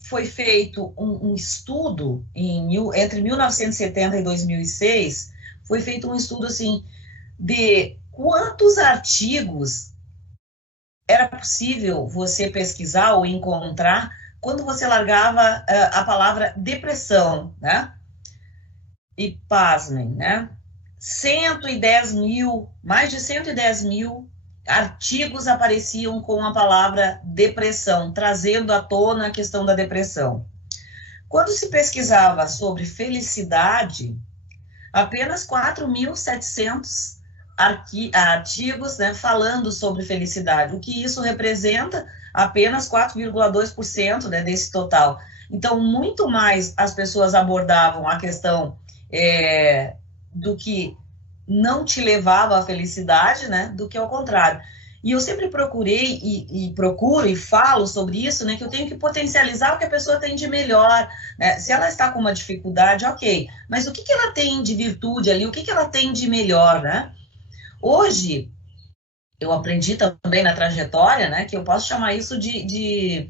foi feito um estudo entre 1970 e 2006, foi feito um estudo assim de quantos artigos era possível você pesquisar ou encontrar quando você largava a palavra depressão, né? E pasmem, né? 110 mil, mais de 110 mil artigos apareciam com a palavra depressão, trazendo à tona a questão da depressão. Quando se pesquisava sobre felicidade, apenas 4.700 artigos, né, falando sobre felicidade, o que isso representa apenas 4,2%, né, desse total. Então, muito mais as pessoas abordavam a questão do que não te levava à felicidade, né, do que ao contrário. E eu sempre procurei e procuro e falo sobre isso, né? Que eu tenho que potencializar o que a pessoa tem de melhor, né? Se ela está com uma dificuldade, ok. Mas o que que ela tem de virtude ali? O que que ela tem de melhor, né? Hoje, eu aprendi também na trajetória, né? Que eu posso chamar isso de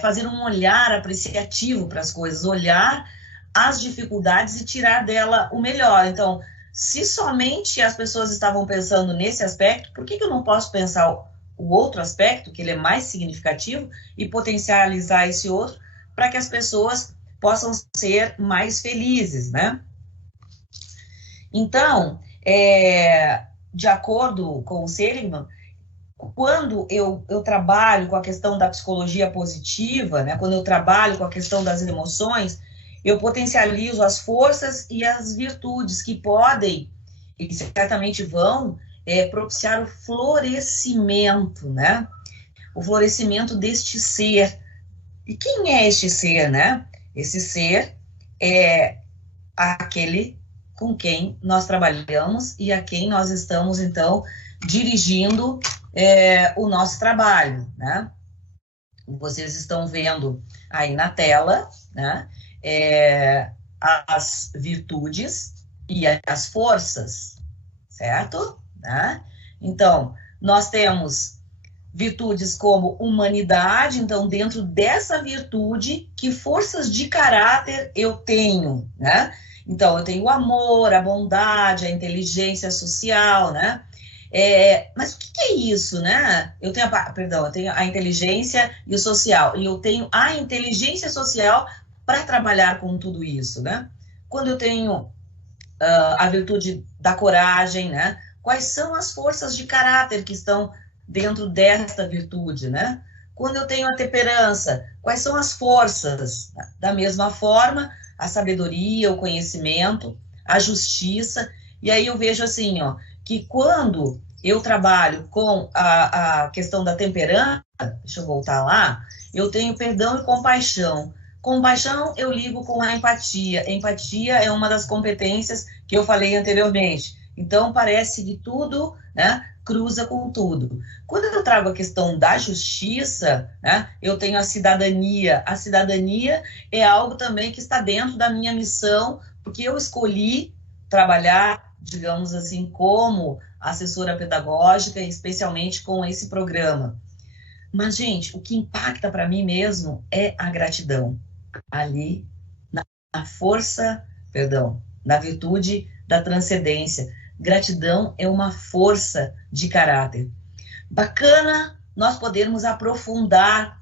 fazer um olhar apreciativo para as coisas, olhar as dificuldades e tirar dela o melhor. Então, se somente as pessoas estavam pensando nesse aspecto, por que que eu não posso pensar o outro aspecto, que ele é mais significativo, e potencializar esse outro para que as pessoas possam ser mais felizes, né? Então, de acordo com o Seligman, quando eu trabalho com a questão da psicologia positiva, né, quando eu trabalho com a questão das emoções, eu potencializo as forças e as virtudes que podem, e certamente vão, propiciar o florescimento, né? O florescimento deste ser. E quem é este ser, né? Esse ser é aquele com quem nós trabalhamos e a quem nós estamos, então, dirigindo o nosso trabalho, né? Vocês estão vendo aí na tela, né? As virtudes e as forças, certo? Né? Então, nós temos virtudes como humanidade, então, dentro dessa virtude, que forças de caráter eu tenho, né? Então, eu tenho o amor, a bondade, a inteligência social, né? Mas o que é isso, né? Eu tenho a inteligência e o social, e eu tenho a inteligência social para trabalhar com tudo isso, né? Quando eu tenho a virtude da coragem, né? Quais são as forças de caráter que estão dentro desta virtude, né? Quando eu tenho a temperança, quais são as forças? Da mesma forma, a sabedoria, o conhecimento, a justiça. E aí eu vejo assim, ó, que quando eu trabalho com a questão da temperança, deixa eu voltar lá, eu tenho perdão e compaixão. Compaixão eu ligo com a empatia. Empatia é uma das competências que eu falei anteriormente. Então, parece que tudo, né, cruza com tudo. Quando eu trago a questão da justiça, né, eu tenho a cidadania. A cidadania é algo também que está dentro da minha missão, porque eu escolhi trabalhar, digamos assim, como assessora pedagógica, especialmente com esse programa. Mas, gente, o que impacta para mim mesmo é a gratidão. Ali, na força, na virtude da transcendência. Gratidão é uma força de caráter. Bacana nós podermos aprofundar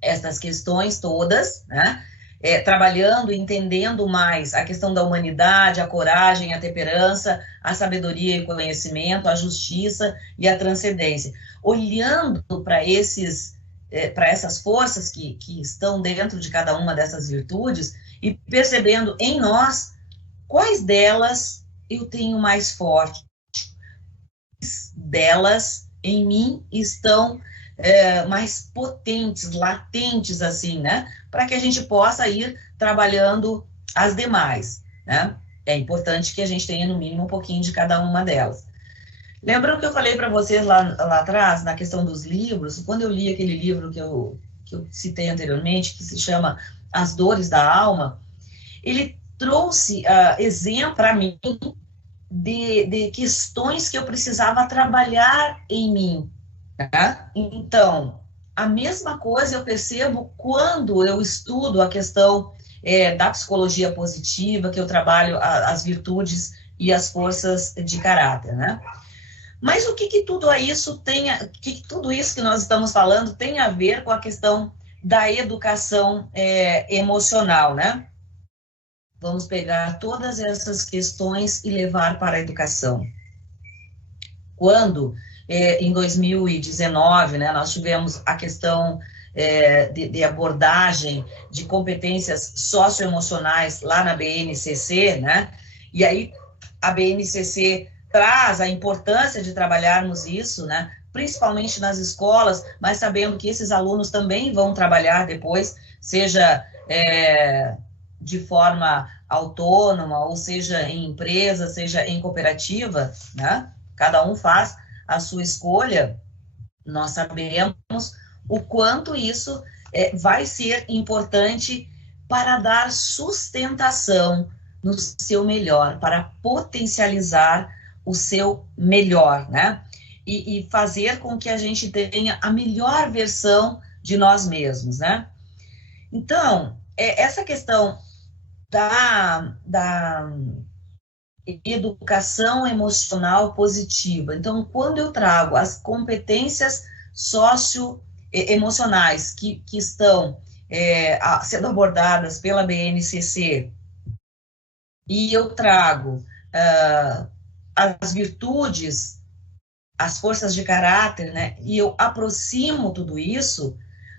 essas questões todas, né? Trabalhando, entendendo mais a questão da humanidade, a coragem, a temperança, a sabedoria e o conhecimento, a justiça e a transcendência. Olhando para essas forças que estão dentro de cada uma dessas virtudes e percebendo em nós quais delas eu tenho mais forte, delas em mim estão mais potentes, latentes, assim, né? Para que a gente possa ir trabalhando as demais, né? É importante que a gente tenha, no mínimo, um pouquinho de cada uma delas. Lembram que eu falei para vocês lá atrás, na questão dos livros, quando eu li aquele livro que eu citei anteriormente, que se chama As Dores da Alma, ele trouxe exemplo para mim de questões que eu precisava trabalhar em mim. Tá? Então, a mesma coisa eu percebo quando eu estudo a questão da psicologia positiva, que eu trabalho as virtudes e as forças de caráter, né? Mas o que tudo isso tudo isso que nós estamos falando tem a ver com a questão da educação emocional, né? Vamos pegar todas essas questões e levar para a educação. Quando, em 2019, né, nós tivemos a questão de abordagem de competências socioemocionais lá na BNCC, né? E aí a BNCC traz a importância de trabalharmos isso, né? Principalmente nas escolas, mas sabendo que esses alunos também vão trabalhar depois, seja de forma autônoma, ou seja em empresa, seja em cooperativa, né? Cada um faz a sua escolha, nós sabemos o quanto isso vai ser importante para dar sustentação no seu melhor, para potencializar o seu melhor, né? E fazer com que a gente tenha a melhor versão de nós mesmos, né? Então, essa questão da educação emocional positiva. Então, quando eu trago as competências socioemocionais que estão sendo abordadas pela BNCC, e eu trago as virtudes, as forças de caráter, né? E eu aproximo tudo isso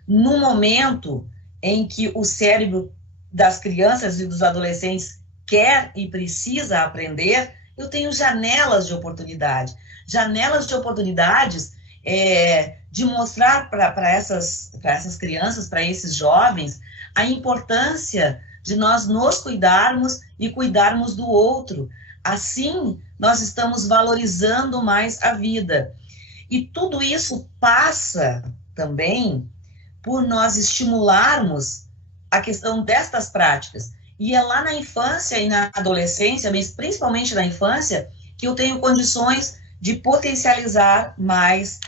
no momento em que o cérebro das crianças e dos adolescentes quer e precisa aprender, eu tenho janelas de oportunidade. Janelas de oportunidades de mostrar para essas crianças, para esses jovens, a importância de nós nos cuidarmos e cuidarmos do outro. Assim, nós estamos valorizando mais a vida. E tudo isso passa também por nós estimularmos a questão destas práticas. E é lá na infância e na adolescência, mas principalmente na infância, que eu tenho condições de potencializar mais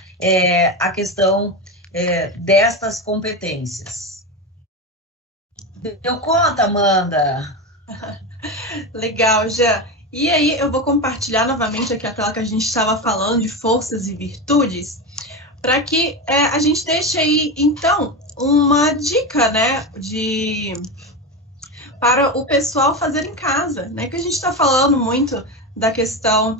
a questão destas competências. Deu conta, Amanda? Legal, já. E aí eu vou compartilhar novamente aqui a tela que a gente estava falando de forças e virtudes, para que a gente deixe aí, então, uma dica, né, para o pessoal fazer em casa, né, que a gente está falando muito da questão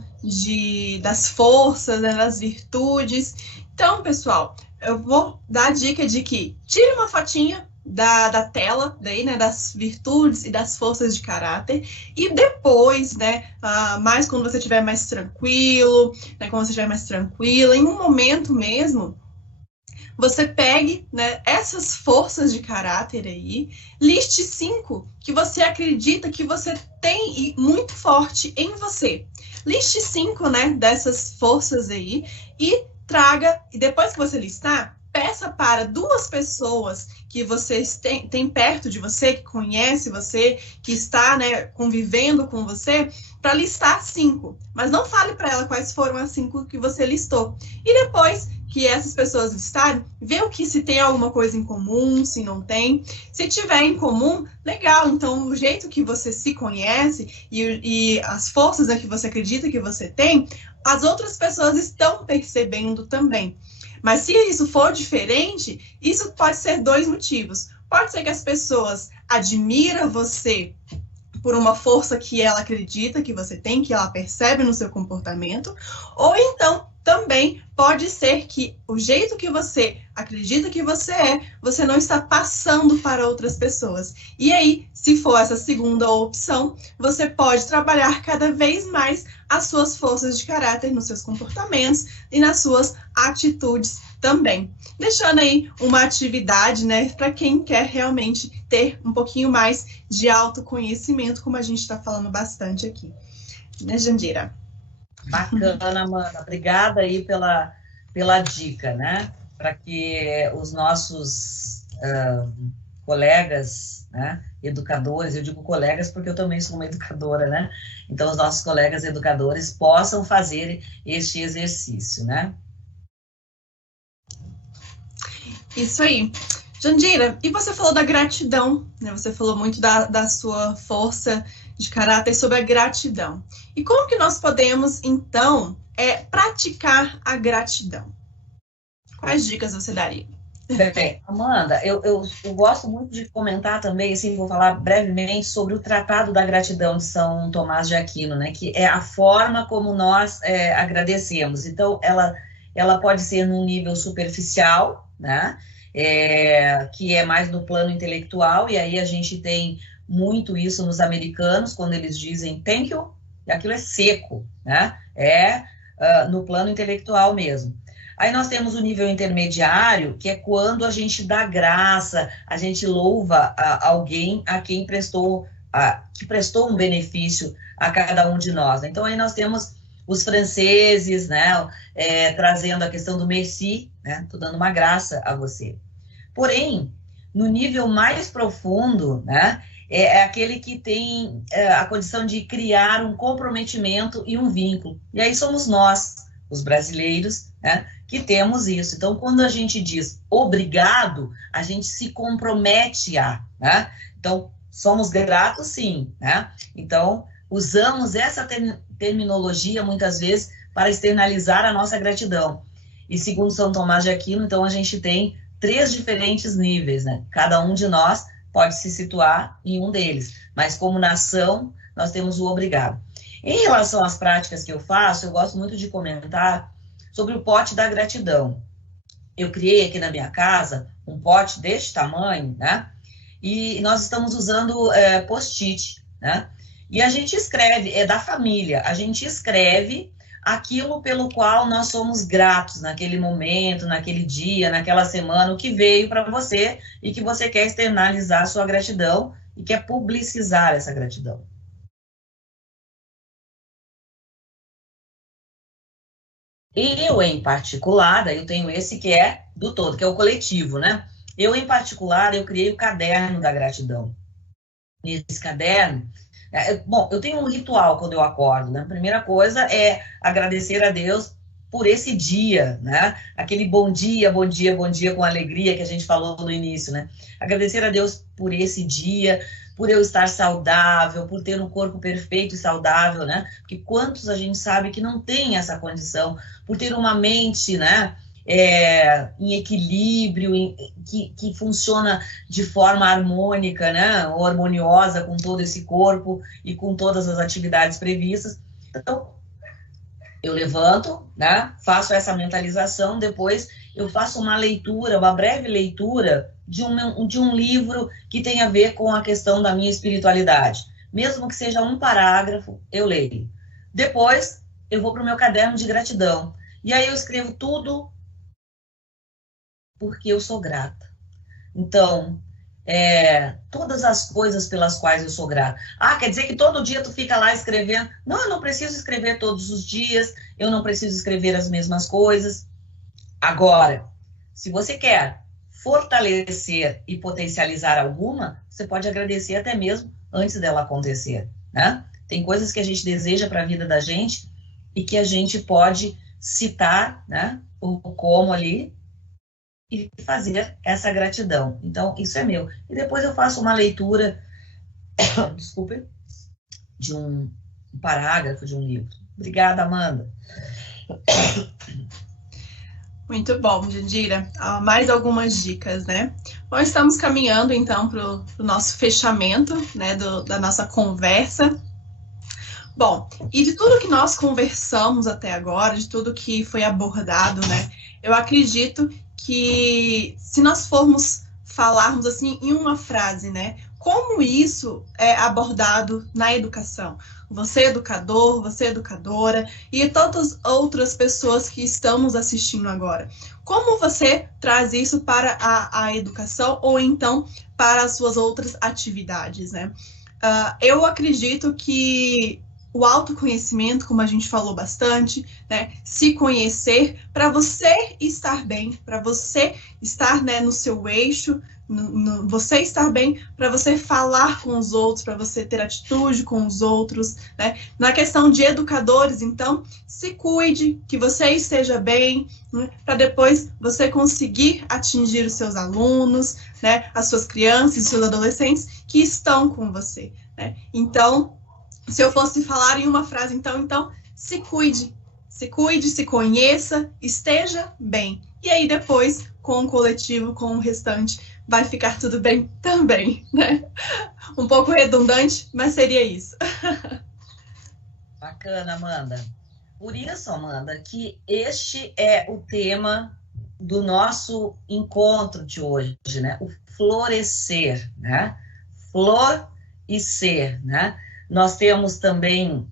das forças, né, das virtudes. Então, pessoal, eu vou dar a dica de que tire uma fotinha da tela, daí, né, das virtudes e das forças de caráter, e depois, né, mais quando você estiver mais tranquilo, né, quando você estiver mais tranquila, em um momento mesmo, você pegue, né, essas forças de caráter aí, liste 5 que você acredita que você tem muito forte em você. Liste 5, né, dessas forças aí e traga, e depois que você listar, peça para 2 pessoas que você tem perto de você, que conhece você, que está, né, convivendo com você, para listar 5. Mas não fale para ela quais foram as 5 que você listou. E depois que essas pessoas listarem, vê o que se tem alguma coisa em comum, se não tem. Se tiver em comum, legal. Então, o jeito que você se conhece e as forças, né, que você acredita que você tem, as outras pessoas estão percebendo também. Mas se isso for diferente, isso pode ser 2 motivos. Pode ser que as pessoas admiram você por uma força que ela acredita que você tem, que ela percebe no seu comportamento, ou então também pode ser que o jeito que você acredita que você não está passando para outras pessoas. E aí, se for essa segunda opção, você pode trabalhar cada vez mais as suas forças de caráter nos seus comportamentos e nas suas atitudes também. Deixando aí uma atividade, né, para quem quer realmente ter um pouquinho mais de autoconhecimento, como a gente está falando bastante aqui. Né, Jandira? Bacana, Amanda. Obrigada aí pela dica, né? Para que os nossos colegas, né, educadores, eu digo colegas porque eu também sou uma educadora, né? Então, os nossos colegas educadores possam fazer este exercício, né? Isso aí. Jandira, e você falou da gratidão, né? Você falou muito da sua força de caráter sobre a gratidão. E como que nós podemos, então, praticar a gratidão? Quais dicas você daria? Bem, Amanda, eu gosto muito de comentar também, assim, vou falar brevemente sobre o Tratado da Gratidão de São Tomás de Aquino, né, que é a forma como nós agradecemos. Então, ela pode ser num nível superficial, né, que é mais no plano intelectual, e aí a gente tem muito isso nos americanos, quando eles dizem thank you, e aquilo é seco, né, no plano intelectual mesmo. Aí nós temos o nível intermediário, que é quando a gente dá graça, a gente louva alguém a quem que prestou um benefício a cada um de nós. Então aí nós temos os franceses, né, trazendo a questão do merci, né, tô dando uma graça a você. Porém, no nível mais profundo, né, é aquele que tem a condição de criar um comprometimento e um vínculo. E aí somos nós, os brasileiros, né, que temos isso. Então, quando a gente diz obrigado, a gente se compromete a, né? Então, somos gratos, sim, né? Então, usamos essa terminologia, muitas vezes, para externalizar a nossa gratidão. E segundo São Tomás de Aquino, então, a gente tem 3 diferentes níveis, né? Cada um de nós pode se situar em um deles, mas como nação, nós temos o obrigado. Em relação às práticas que eu faço, eu gosto muito de comentar sobre o pote da gratidão. Eu criei aqui na minha casa um pote deste tamanho, né? E nós estamos usando post-it, né? E a gente escreve, é da família, a gente escreve aquilo pelo qual nós somos gratos naquele momento, naquele dia, naquela semana, o que veio para você e que você quer externalizar a sua gratidão e quer publicizar essa gratidão. Eu, em particular, eu tenho esse que é do todo, que é o coletivo, né? Eu, em particular, eu criei o caderno da gratidão. Nesse caderno, bom, eu tenho um ritual quando eu acordo, né? A primeira coisa é agradecer a Deus por esse dia, né? Aquele bom dia, bom dia, bom dia com alegria que a gente falou no início, né? Agradecer a Deus por esse dia, por eu estar saudável, por ter um corpo perfeito e saudável, né? Porque quantos a gente sabe que não tem essa condição, por ter uma mente, né? Em equilíbrio, que funciona de forma harmônica, né? Ou harmoniosa com todo esse corpo e com todas as atividades previstas. Então, eu levanto, né? Faço essa mentalização, depois eu faço uma leitura, uma breve leitura de um livro que tem a ver com a questão da minha espiritualidade. Mesmo que seja um parágrafo, eu leio. Depois, eu vou para o meu caderno de gratidão. E aí eu escrevo tudo porque eu sou grata. Então, todas as coisas pelas quais eu sou grata. Ah, quer dizer que todo dia tu fica lá escrevendo? Não, eu não preciso escrever todos os dias, eu não preciso escrever as mesmas coisas. Agora, se você quer fortalecer e potencializar alguma, você pode agradecer até mesmo antes dela acontecer, né? Tem coisas que a gente deseja para a vida da gente e que a gente pode citar, né? O como ali e fazer essa gratidão. Então, isso é meu. E depois eu faço uma leitura, desculpe, de um parágrafo de um livro. Obrigada, Amanda. Muito bom, Jandira. Mais algumas dicas, né? Bom, estamos caminhando, então, para o nosso fechamento, né, da nossa conversa. Bom, e de tudo que nós conversamos até agora, de tudo que foi abordado, né, eu acredito que se nós formos falarmos assim em uma frase, né, como isso é abordado na educação? Você educador, você educadora e todas as outras pessoas que estamos assistindo agora. Como você traz isso para a educação ou então para as suas outras atividades, né? Eu acredito que o autoconhecimento, como a gente falou bastante, né? Se conhecer para você estar bem, para você estar, né, no seu eixo, você estar bem, para você falar com os outros, para você ter atitude com os outros, né? Na questão de educadores, então, se cuide, que você esteja bem, né? Para depois você conseguir atingir os seus alunos, né? As suas crianças e seus adolescentes que estão com você, né? Então, se eu fosse falar em uma frase, então, se cuide, se conheça, esteja bem. E aí depois, com o coletivo, com o restante, vai ficar tudo bem também, né? Um pouco redundante, mas seria isso. Bacana, Amanda. Por isso, Amanda, que este é o tema do nosso encontro de hoje, né? O florescer, né? Flor e ser, né? Nós temos também,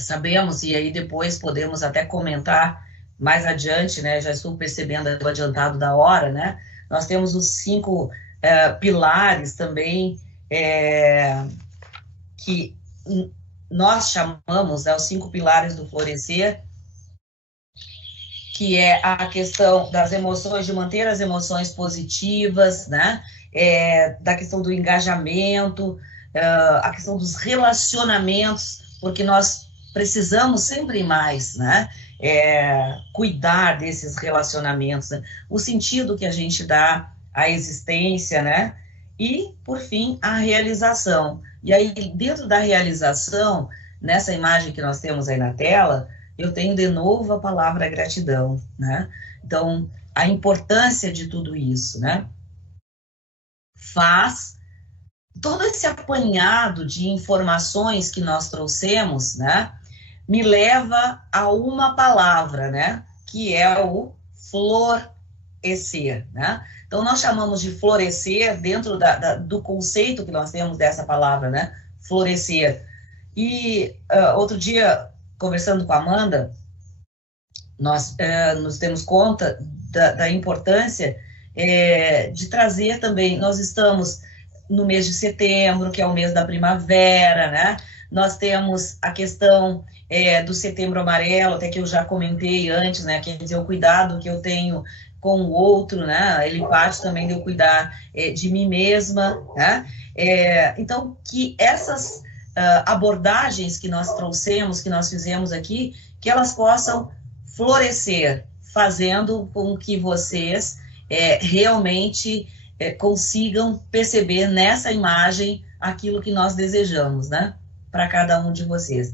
sabemos, e aí depois podemos até comentar mais adiante, né? Já estou percebendo o adiantado da hora, né? Nós temos os 5 pilares também, que nós chamamos, né, os 5 pilares do florescer, que é a questão das emoções, de manter as emoções positivas, né? Da questão do engajamento, a questão dos relacionamentos, porque nós precisamos sempre mais, né? Cuidar desses relacionamentos, né? O sentido que a gente dá à existência, né? E, por fim, a realização. E aí, dentro da realização, nessa imagem que nós temos aí na tela, eu tenho de novo a palavra gratidão, né? Então, a importância de tudo isso, né? Faz todo esse apanhado de informações que nós trouxemos, né? Me leva a uma palavra, né? Que é o florescer, né? Então, nós chamamos de florescer dentro do conceito que nós temos dessa palavra, né? Florescer. E outro dia, conversando com a Amanda, nós nos demos conta da importância de trazer também, nós estamos no mês de setembro, que é o mês da primavera, né? Nós temos a questão do setembro amarelo, até que eu já comentei antes, né? Quer dizer, o cuidado que eu tenho com o outro, né? Ele parte também de eu cuidar de mim mesma, né? Então, que essas abordagens que nós trouxemos, que nós fizemos aqui, que elas possam florescer, fazendo com que vocês realmente consigam perceber nessa imagem aquilo que nós desejamos, né? Para cada um de vocês.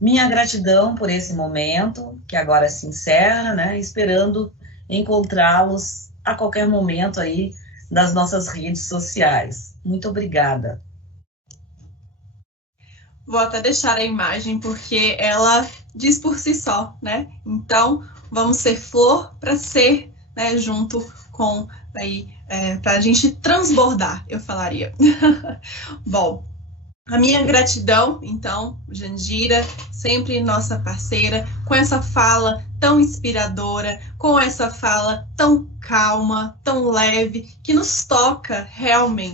Minha gratidão por esse momento, que agora se encerra, né? Esperando encontrá-los a qualquer momento aí nas nossas redes sociais. Muito obrigada. Vou até deixar a imagem porque ela diz por si só, né? Então, vamos ser flor para ser, né? Junto com aí para a gente transbordar, eu falaria. Bom, a minha gratidão, então, Jandira, sempre nossa parceira, com essa fala tão inspiradora, com essa fala tão calma, tão leve, que nos toca realmente.